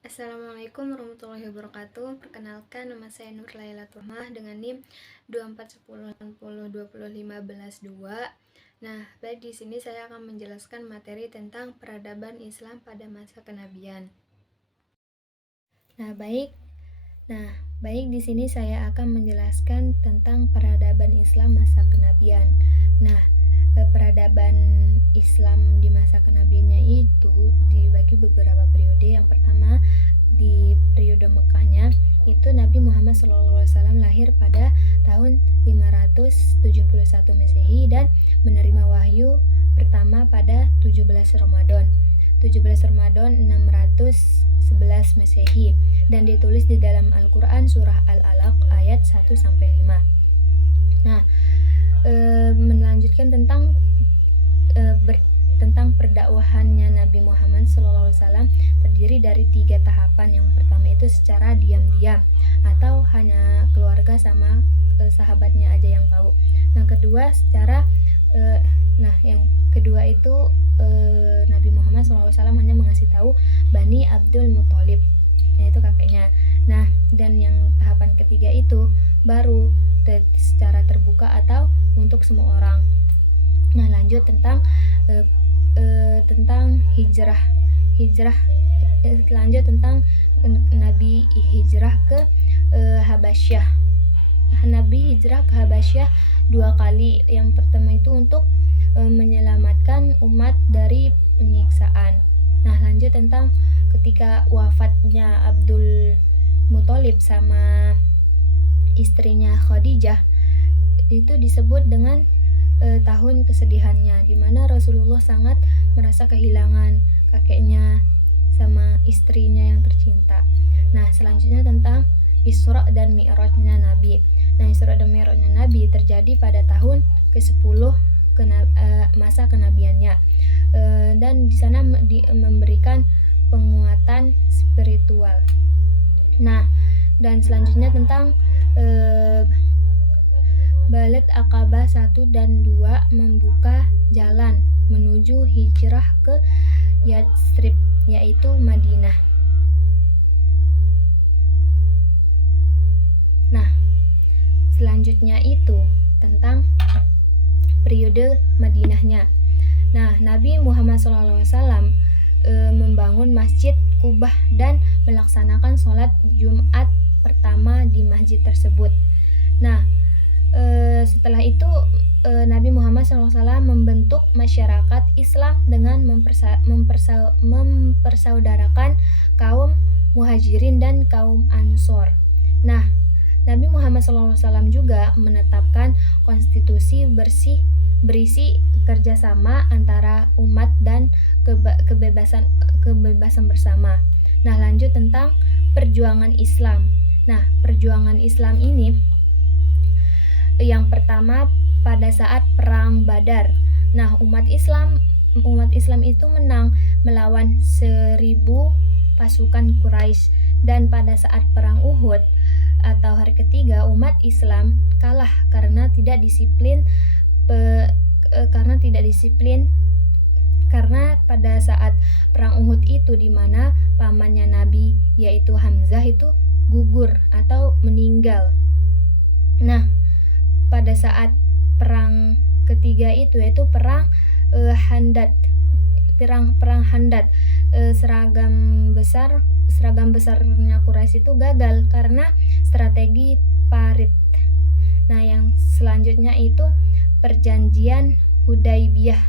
Assalamualaikum warahmatullahi wabarakatuh. Perkenalkan, nama saya Nur Laila Tuhmah dengan NIM 2410802015 2. Nah, baik, di sini saya akan menjelaskan materi tentang peradaban Islam pada masa kenabian. Nah, baik di sini saya akan menjelaskan tentang peradaban Islam masa kenabian. Nah, peradaban Islam di masa kenabiannya itu dibagi beberapa periode. Yang pertama, di periode Mekahnya itu Nabi Muhammad SAW lahir pada tahun 571 Masehi dan menerima wahyu pertama pada 17 Ramadan 611 Masehi dan ditulis di dalam Al-Quran surah Al-Alaq ayat 1-5. Nah, melanjutkan tentang perdakwahannya Nabi Muhammad SAW terdiri dari 3 tahapan. Yang pertama itu secara diam-diam atau hanya keluarga sama sahabatnya aja yang tahu. Yang kedua itu Nabi Muhammad SAW hanya mengasih tahu Bani Abdul Muthalib, yaitu kakeknya. Nah, dan yang tahapan ketiga itu baru secara terbuka atau untuk semua orang. Nah, lanjut tentang hijrah. Lanjut tentang Nabi hijrah ke Habasyah. Nabi hijrah ke Habasyah 2 kali. Yang pertama itu untuk menyelamatkan umat dari penyiksaan. Nah, lanjut tentang ketika wafatnya Abdul Muthalib sama istrinya Khadijah, itu disebut dengan tahun kesedihannya, di mana Rasulullah sangat merasa kehilangan kakeknya sama istrinya yang tercinta. Nah, selanjutnya tentang Isra dan Mi'rajnya Nabi. Nah, Isra dan Mi'rajnya Nabi terjadi pada tahun ke-10 masa kenabiannya, dan di sana memberikan penguatan spiritual. Nah, dan selanjutnya tentang Baiat Aqabah 1 dan 2 membuka jalan menuju hijrah ke Yatsrib, yaitu Madinah. Nah, selanjutnya itu tentang periode Madinahnya. Nah, Nabi Muhammad SAW membangun Masjid Qubah dan melaksanakan sholat Jumat pertama di masjid tersebut. Nah, setelah itu Nabi Muhammad SAW membentuk masyarakat Islam dengan mempersaudarakan kaum Muhajirin dan kaum Ansor. Nah, Nabi Muhammad SAW juga menetapkan konstitusi berisi kerjasama antara umat dan kebebasan bersama. Nah, lanjut tentang perjuangan Islam. Nah, perjuangan Islam ini yang pertama pada saat perang Badar. Nah, umat Islam itu menang melawan 1000 pasukan Quraisy, dan pada saat perang Uhud atau hari ketiga umat Islam kalah karena tidak disiplin karena pada saat perang Uhud itu di mana pamannya Nabi yaitu Hamzah itu gugur atau meninggal. Nah, pada saat perang ketiga itu yaitu perang Handat. Seragam besarnya Quraisy itu gagal karena strategi parit. Nah, yang selanjutnya itu perjanjian Hudaybiyah.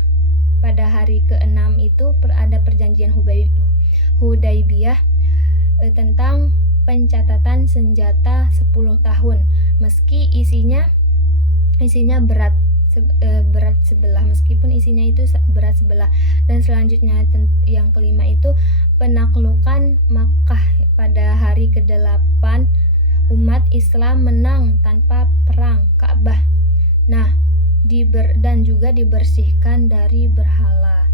Pada hari ke-6 itu ada perjanjian Hudaybiyah tentang pencatatan senjata 10 tahun meski isinya berat sebelah, meskipun isinya itu berat sebelah. Dan selanjutnya yang kelima itu penaklukan Makkah pada hari ke-8. Umat Islam menang tanpa perang Ka'bah. Nah, dan juga dibersihkan dari berhala.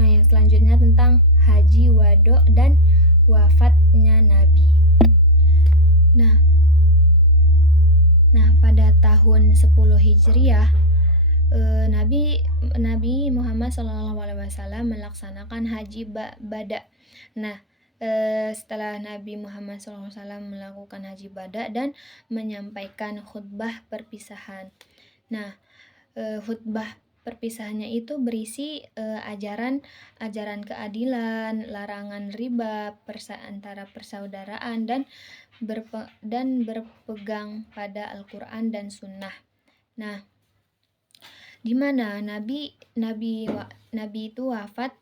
Nah, yang selanjutnya tentang Haji Wado dan wafatnya Nabi. Nah, pada tahun 10 Hijriah Nabi Muhammad SAW melaksanakan Haji Bada. Nah, setelah Nabi Muhammad SAW melakukan haji wada dan menyampaikan khutbah perpisahan. Nah, khutbah perpisahannya itu berisi ajaran keadilan, larangan riba, antara persaudaraan dan berpegang pada Al-Quran dan Sunnah. Nah, di mana Nabi itu wafat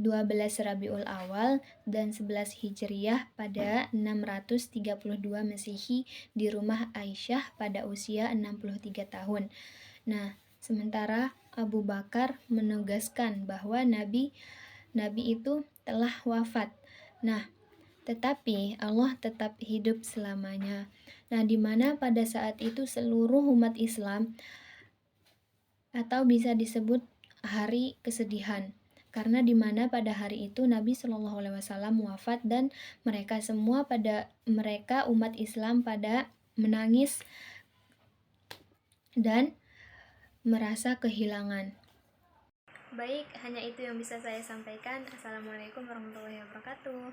12 Rabiul Awal dan 11 Hijriyah pada 632 Masehi di rumah Aisyah pada usia 63 tahun. Nah, sementara Abu Bakar menegaskan bahwa Nabi itu telah wafat. Nah, tetapi Allah tetap hidup selamanya. Nah, di mana pada saat itu seluruh umat Islam atau bisa disebut hari kesedihan, karena di mana pada hari itu Nabi Shallallahu Alaihi Wasallam wafat dan mereka umat Islam pada menangis dan merasa kehilangan. Baik, hanya itu yang bisa saya sampaikan. Assalamualaikum warahmatullahi wabarakatuh.